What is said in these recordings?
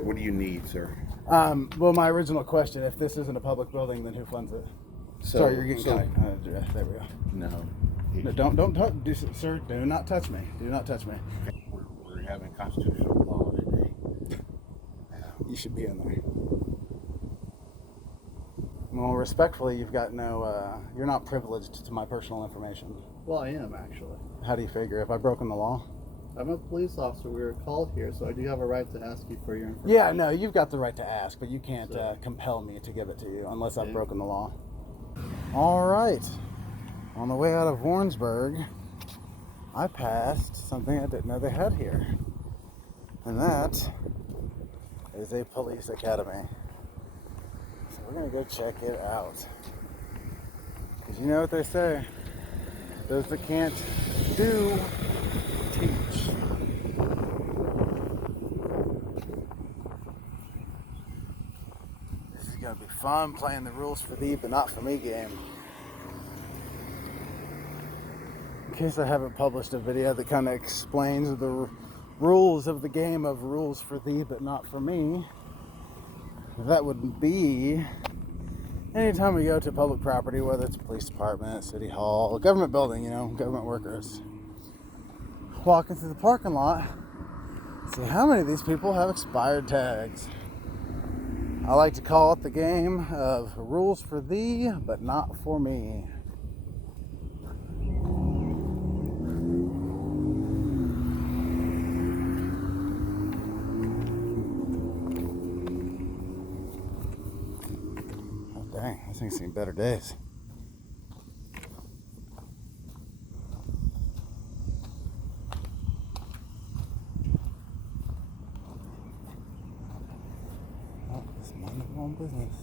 What do you need, sir? Well, my original question: if this isn't a public building, then who funds it? Sorry, you're getting kind. There we go. No, don't touch, sir. Do not touch me. Do not touch me. We're having constitutional law today. You should be in there. Well, respectfully, you've got no. You're not privileged to my personal information. Well, I am actually. How do you figure? Have I broken the law? I'm a police officer. We were called here, so I do have a right to ask you for your information. Yeah, no, you've got the right to ask, but you can't compel me to give it to you unless I've broken the law. All right. On the way out of Warrensburg, I passed something I didn't know they had here. And that is a police academy. So we're going to go check it out. Because you know what they say. Those that can't do, teach. This is going to be fun playing the rules for thee but not for me game. In case I haven't published a video that kind of explains the rules of the game of rules for thee but not for me, that would be anytime we go to public property, whether it's a police department, city hall, a government building, government workers, walking through the parking lot, see how many of these people have expired tags. I like to call it the game of rules for thee but not for me. Dang, this thing's seen better days. Oh, it's mind your own business.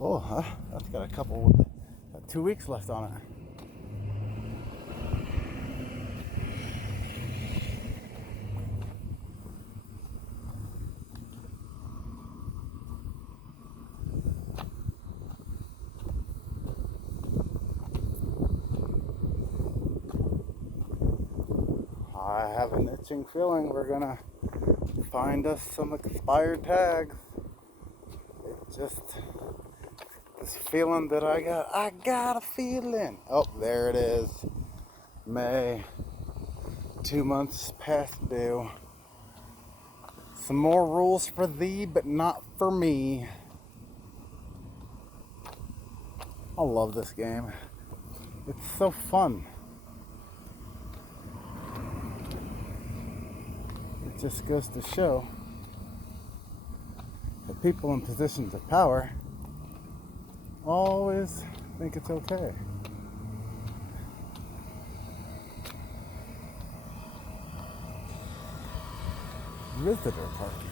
Oh, that's got a couple with 2 weeks left on it. I have an itching feeling we're gonna find us some expired tags. It just, this feeling that I got a feeling. Oh, there it is. May, 2 months past due. Some more rules for thee, but not for me. I love this game. It's so fun. It just goes to show that people in positions of power always think it's okay. Visitor parking.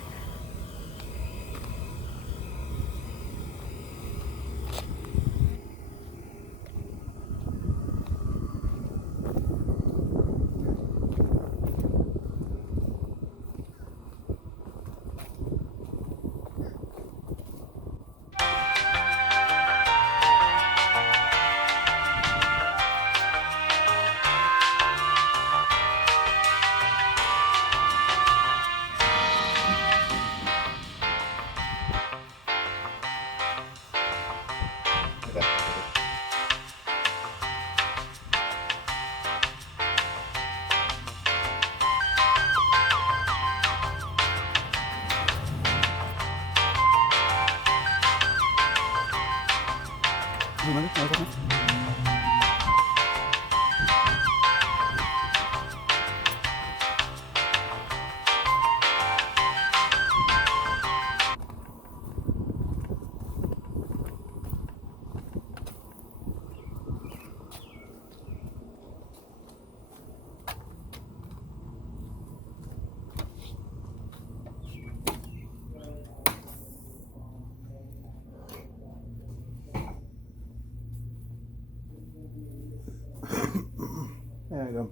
There you go.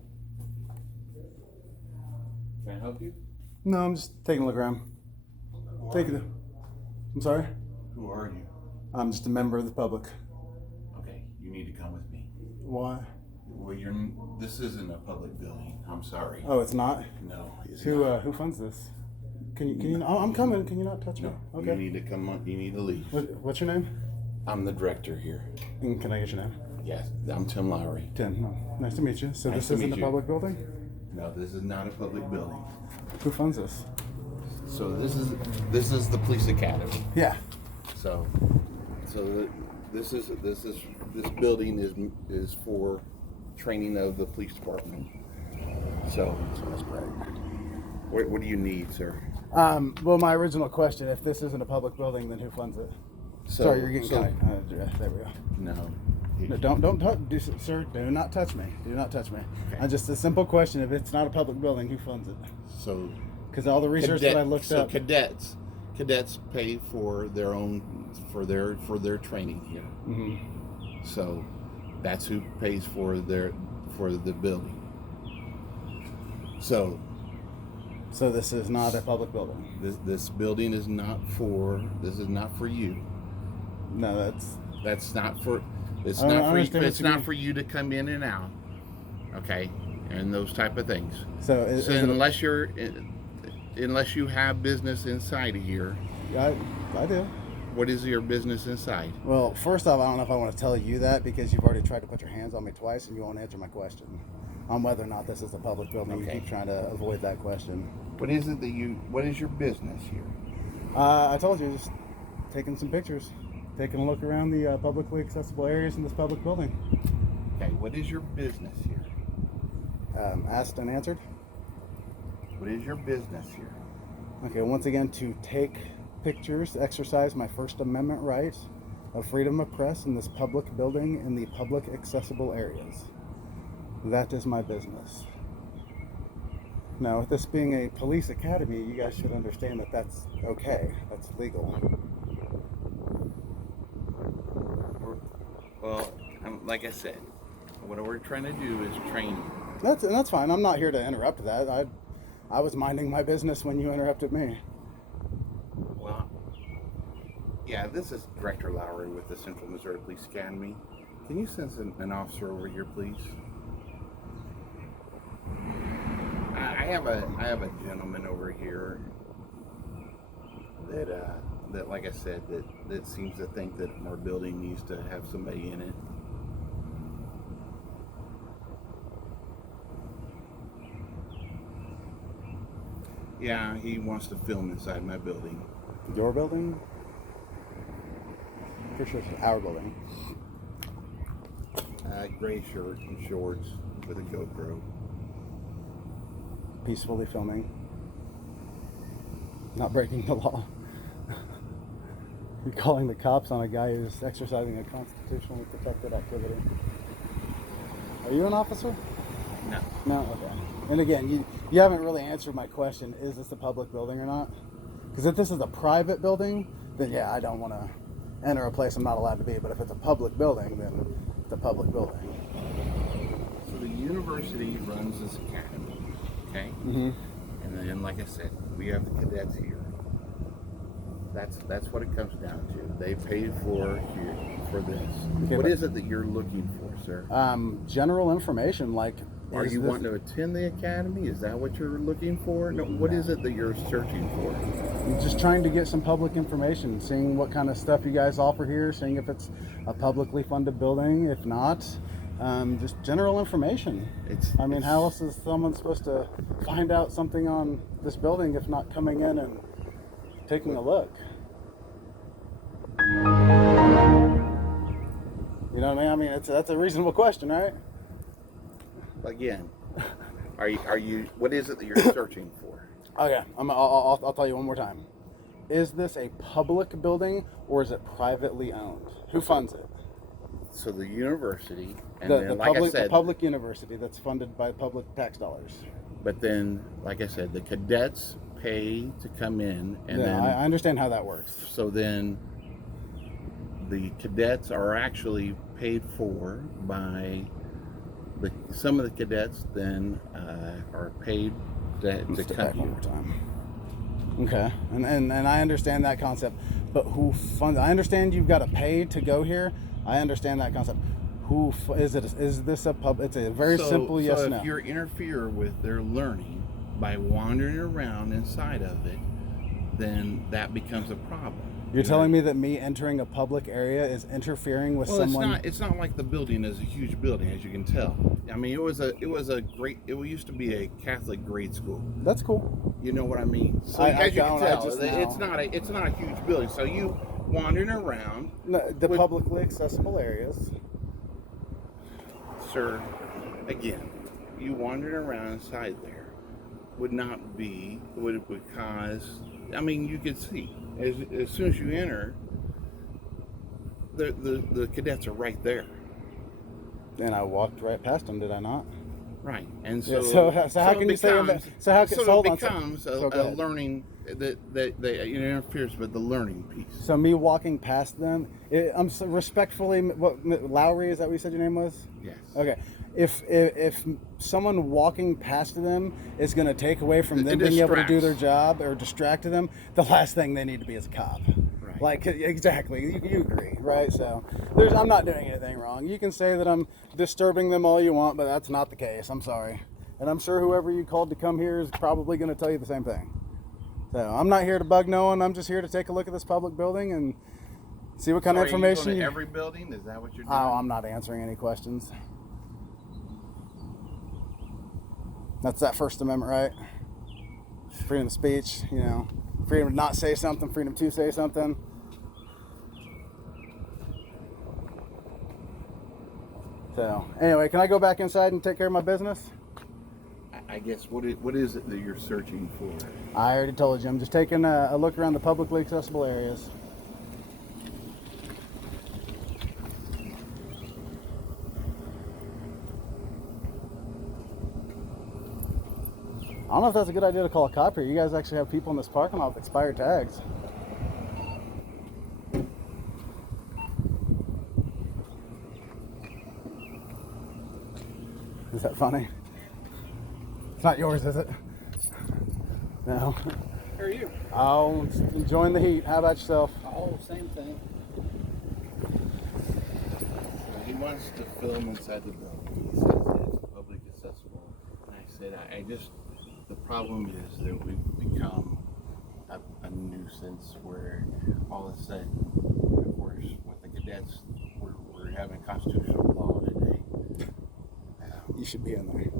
Can I help you? No, I'm just taking a look around. I'm sorry? Who are you? I'm just a member of the public. Okay, you need to come with me. Why? Well, this isn't a public building. I'm sorry. Oh, it's not? No. It's Who not. who funds this? Can you I'm coming. Can you not touch me? No. Okay. You need to come on. You need to leave. What's your name? I'm the director here. And can I get your name? Yes, I'm Tim Lowry. Tim. Oh, nice to meet you. So Nice this to isn't meet a you. public building? No, this is not a public building. Who funds this? So this is the police academy. Yeah. So this building is for training of the police department. So That's great. what do you need, sir? Well, my original question: if this isn't a public building, then who funds it? Sorry, you're getting kind of. There we go. No. No, don't touch, sir. Do not touch me. Do not touch me. Okay. Just a simple question: if it's not a public building, who funds it? So Because all the research that I looked up. cadets pay for their own for their training here. Mm-hmm. So that's who pays for the building. So this is not a public building. this building is not for you. No, That's not for. It's I not for. understand what It's you not mean. for you to come in and out. Okay, and those type of things. so. So unless you have business inside of here, I do. what is your business inside? Well, first off, I don't know if I want to tell you that because you've already tried to put your hands on me twice and you won't answer my question on whether or not this is a public building. Okay. You keep trying to avoid that question. What is it that you? What is your business here? I told you, just taking some pictures, taking a look around the publicly accessible areas in this public building. Okay, what is your business here? Asked and answered. What is your business here? Okay, once again, to take pictures, exercise my First Amendment right of freedom of press in this public building in the public accessible areas. That is my business. Now, with this being a police academy, you guys should understand that that's okay. That's legal. Well, like I said, what we're trying to do is train you. That's fine. I'm not here to interrupt that. I was minding my business when you interrupted me. Well, yeah, this is Director Lowry with the Central Missouri Police Academy. Can you send an officer over here, please? I have a gentleman over here that like I said, that seems to think that our building needs to have somebody in it. Yeah, he wants to film inside my building. Your building? For sure, it's our building. Gray shirt and shorts with a GoPro. Peacefully filming. Not breaking the law. You're calling the cops on a guy who's exercising a constitutionally protected activity. Are you an officer? No. No? Okay. And again, you haven't really answered my question, is this a public building or not? Because if this is a private building, then yeah, I don't want to enter a place I'm not allowed to be. But if it's a public building, then it's a public building. So the university runs this academy, okay? Mm-hmm. And then, like I said, we have the cadets here. That's what it comes down to. They paid for this. Okay, What but- is it that you're looking for, sir? General information like. Are is you this- wanting to attend the academy? Is that what you're looking for? No. What is it that you're searching for? I'm just trying to get some public information, seeing what kind of stuff you guys offer here, seeing if it's a publicly funded building. If not, just general information. I mean, how else is someone supposed to find out something on this building if not coming in and taking a look? You know what I mean? I mean, that's a reasonable question, right? Again, are you? What is it that you're searching for? Okay, I'll tell you one more time. Is this a public building or is it privately owned? Who funds it? So the university, and The then, like I said, the public university that's funded by public tax dollars. but then, like I said, the cadets pay to come in, and Yeah, then I understand how that works. so then the cadets are actually paid for by some of the cadets. Then are paid to Let's go come back one here. more time. Okay, and I understand that concept, but who funds? I understand you've got to pay to go here. I understand that concept. Is it? Is this a pub? It's a very simple yes so no. if you interfere with their learning by wandering around inside of it, then that becomes a problem. You're telling me that me entering a public area is interfering with someone? It's not like the building is a huge building, as you can tell. I mean, it used to be a Catholic grade school. That's cool. You know what I mean? So as you can tell, it's not a huge building. So you wandering around. No, the publicly accessible areas. Sir, again, you wandering around inside there would cause. I mean, you could see as soon as you enter, the cadets are right there. And I walked right past them, did I not? Right, and so so how can you say that? So how can it becomes a learning that it interferes with the learning piece. So me walking past them, I'm so respectfully. What, Lowry, is that what you said your name was? Yes. Okay. If someone walking past them is going to take away from them being able to do their job or distract them, the last thing they need to be is a cop. Right. Like, exactly, you agree, right? So I'm not doing anything wrong. You can say that I'm disturbing them all you want, but that's not the case. I'm sorry. And I'm sure whoever you called to come here is probably going to tell you the same thing. So I'm not here to bug no one. I'm just here to take a look at this public building and see what kind of information. Are you going to every building? Is that what you're doing? Oh, I'm not answering any questions. That's that First Amendment right. Freedom of speech, freedom to not say something, freedom to say something. So, anyway, can I go back inside and take care of my business? I guess, what is it that you're searching for? I already told you. I'm just taking a look around the publicly accessible areas. I don't know if that's a good idea to call a cop here. You guys actually have people in this parking lot with expired tags. Is that funny? It's not yours, is it? No. How are you? Oh, enjoying the heat. How about yourself? Oh, same thing. So he wants to film inside the building. He says that it's public accessible. And I said, the problem is that we've become a nuisance where all of a sudden, of course, with the cadets, we're having constitutional law today. You should be in there.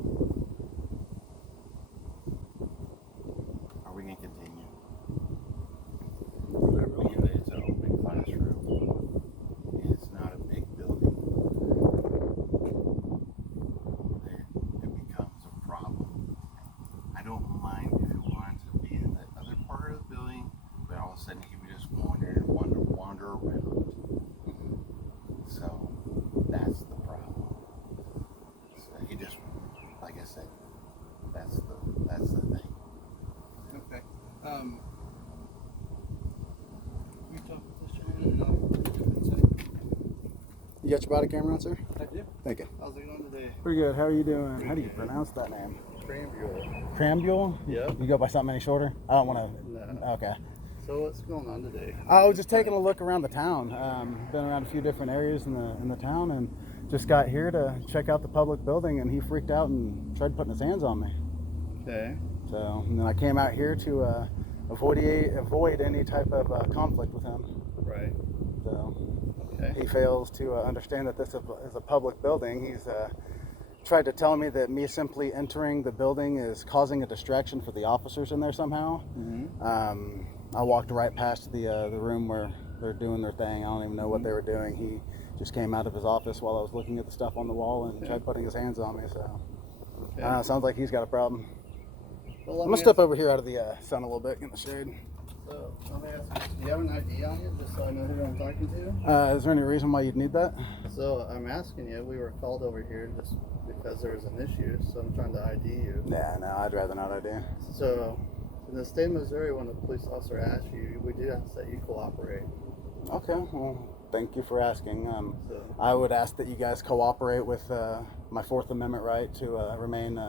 Are we going to continue? Being that it's an open classroom, and it's not a big building, then it becomes a problem. I don't mind if it wanted to be in the other part of the building, but all of a sudden he would just wander around. So that's the problem. So he just, like I said, that's the thing. Okay. You talk with this gentleman? You got your body camera on, sir? I do. Thank you. How's it going today? Pretty good. How are you doing? How do you pronounce that name? Cranbury. Crambule? Yep. You go by something any shorter? I don't want to. No. Okay. So what's going on today? I was just taking a look around the town. Been around a few different areas in the town, and just got here to check out the public building, and he freaked out and tried putting his hands on me. Okay. So, and then I came out here to avoid any type of conflict with him. Right. So Okay. he fails to understand that this is a public building. He's tried to tell me that me simply entering the building is causing a distraction for the officers in there somehow. Mm-hmm. I walked right past the room where they're doing their thing. I don't even know what they were doing. He just came out of his office while I was looking at the stuff on the wall and tried putting his hands on me. So sounds like he's got a problem. Well, I'm gonna step over here out of the sun a little bit, get in the shade. So let me ask you, do you have an ID on you, just so I know who I'm talking to? Is there any reason why you'd need that? So I'm asking you, we were called over here just because there was an issue, so I'm trying to ID you. Nah, no, I'd rather not ID. So in the state of Missouri, when a police officer asks you, we do have to say you cooperate. Okay, well, thank you for asking. So I would ask that you guys cooperate with my Fourth Amendment right to remain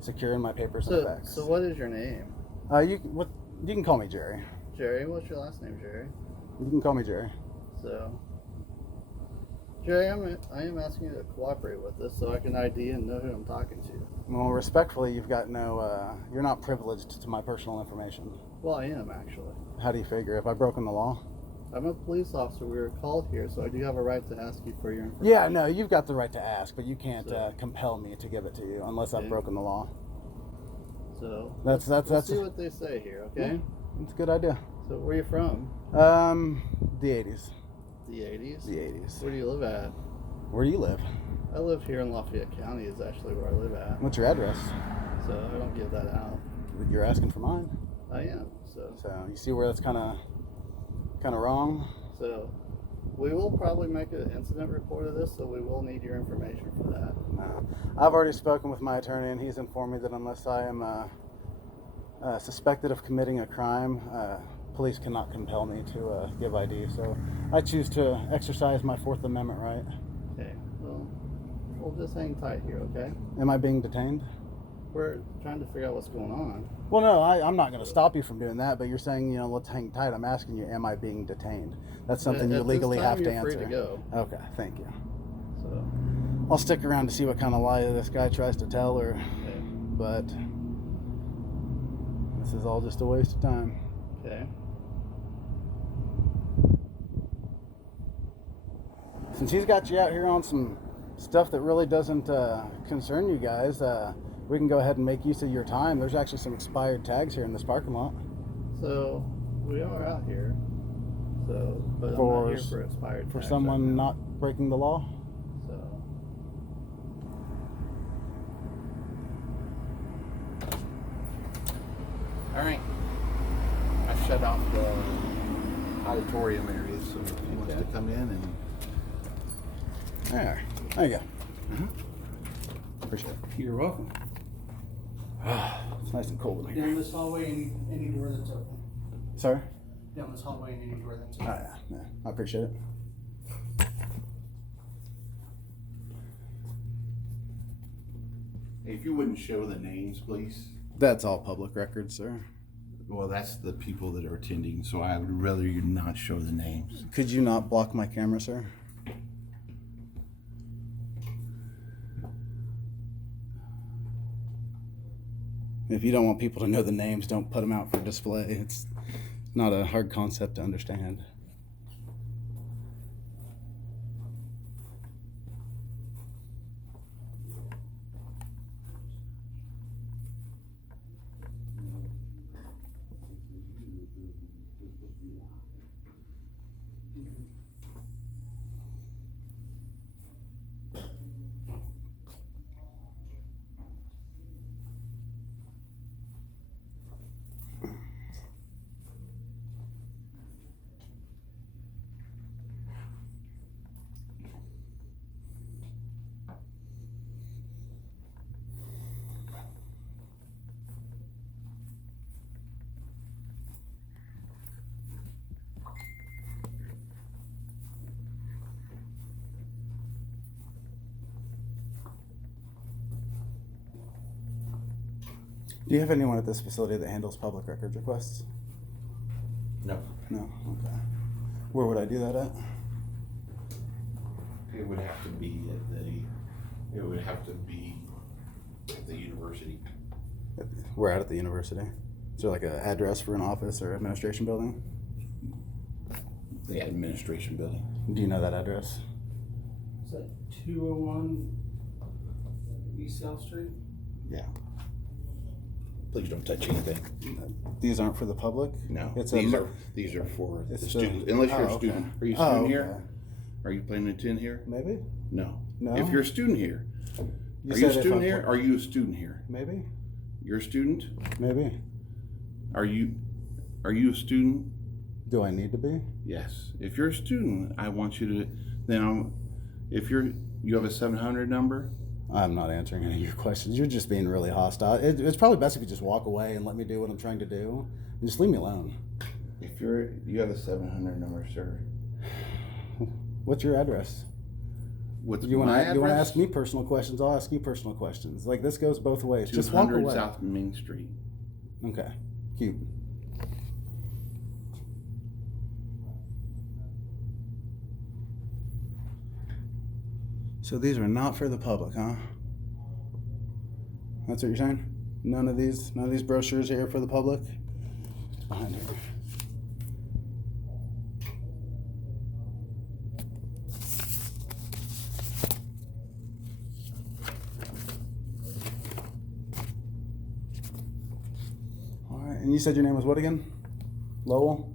secure in my papers and effects. So what is your name? You can call me Jerry. Jerry, what's your last name, Jerry? You can call me Jerry. So Jerry, I am asking you to cooperate with this so I can ID and know who I'm talking to. Well, respectfully, you've got no, you're not privileged to my personal information. Well, I am actually. How do you figure? Have I broken the law? I'm a police officer. We were called here, so I do have a right to ask you for your information. Yeah, no, you've got the right to ask, but you can't So- compel me to give it to you unless I've Okay. broken the law. So That's we'll see what they say here, okay? It's a good idea. So where are you from? The 80s. The 80s? The 80s. Where do you live at? Where do you live? I live here in Lafayette County is actually where I live at. What's your address? So I don't give that out. You're asking for mine. I am. So You see where that's kind of wrong? So we will probably make an incident report of this, so we will need your information for that. No. I've already spoken with my attorney, and he's informed me that unless I am suspected of committing a crime, police cannot compel me to give ID. So I choose to exercise my Fourth Amendment right. Okay. Well, we'll just hang tight here, okay? Am I being detained? We're trying to figure out what's going on. Well, no, I'm not going to stop you from doing that, but you're saying, let's hang tight. I'm asking you, am I being detained? That's something you At legally this time, have to you're answer. free to go. Okay, thank you. So, I'll stick around to see what kind of lie this guy tries to tell, okay. but this is all just a waste of time. Okay. Since he's got you out here on some stuff that really doesn't concern you guys, we can go ahead and make use of your time. There's actually some expired tags here in this parking lot. So we are out here. So, but I'm not here for expired For tags someone right now. not breaking the law? So, All right. I shut off the auditorium area, so if he wants to come in and There you go. Appreciate it. You're welcome. It's nice and cold in here. Down this hallway, any door that's open. Sorry? Down this hallway, and any door that's Oh, open. yeah, I appreciate it. if you wouldn't show the names, please. That's all public record, sir. Well, that's the people that are attending, so I would rather you not show the names. Could you not block my camera, sir? If you don't want people to know the names, don't put them out for display. It's not a hard concept to understand. Do you have anyone at this facility that handles public records requests? No. No? Okay. Where would I do that at? It would have to be at the university. We're out at the university. Is there like an address for an office or administration building? The administration building. Do you know that address? Is that 201 East South Street? Yeah. Please don't touch anything. These aren't for the public? No. It's these are for the students. Unless you're a okay. student. Are you a student here? Are you planning to attend here? Maybe? No. No? If you're a student here. You Are you a said if student I'm here? pla- Are you a student here? Maybe? You're a student? Maybe. Are you a student? Do I need to be? Yes. If you're a student, I want you to if you have a 700 number, I'm not answering any of your questions. You're just being really hostile. It's probably best if you just walk away and let me do what I'm trying to do. And just leave me alone. if you have a 700 number, sir. What's your address? What's You want my to address? ask me personal questions? I'll ask you personal questions. Like, this goes both ways. Just walk 200 away. South Ming Street. Okay. Cute. So these are not for the public, huh? That's what you're saying? None of these brochures here for the public? Behind here. All right, and you said your name was what again? Lowell?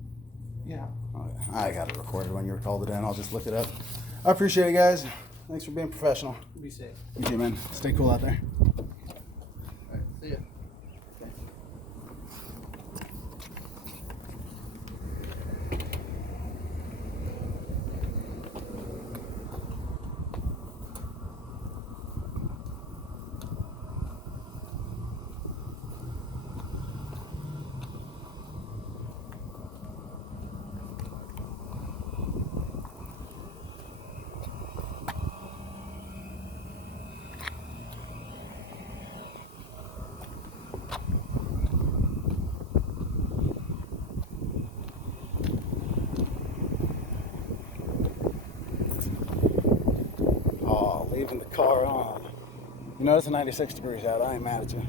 Yeah. Okay. I got it recorded when you were called it in. I'll just look it up. I appreciate it, guys. Thanks for being professional. Be safe. You too, man. Stay cool out there. Alright, see ya. Oh, leaving the car on. You know, it's 96 degrees out. I ain't mad at you.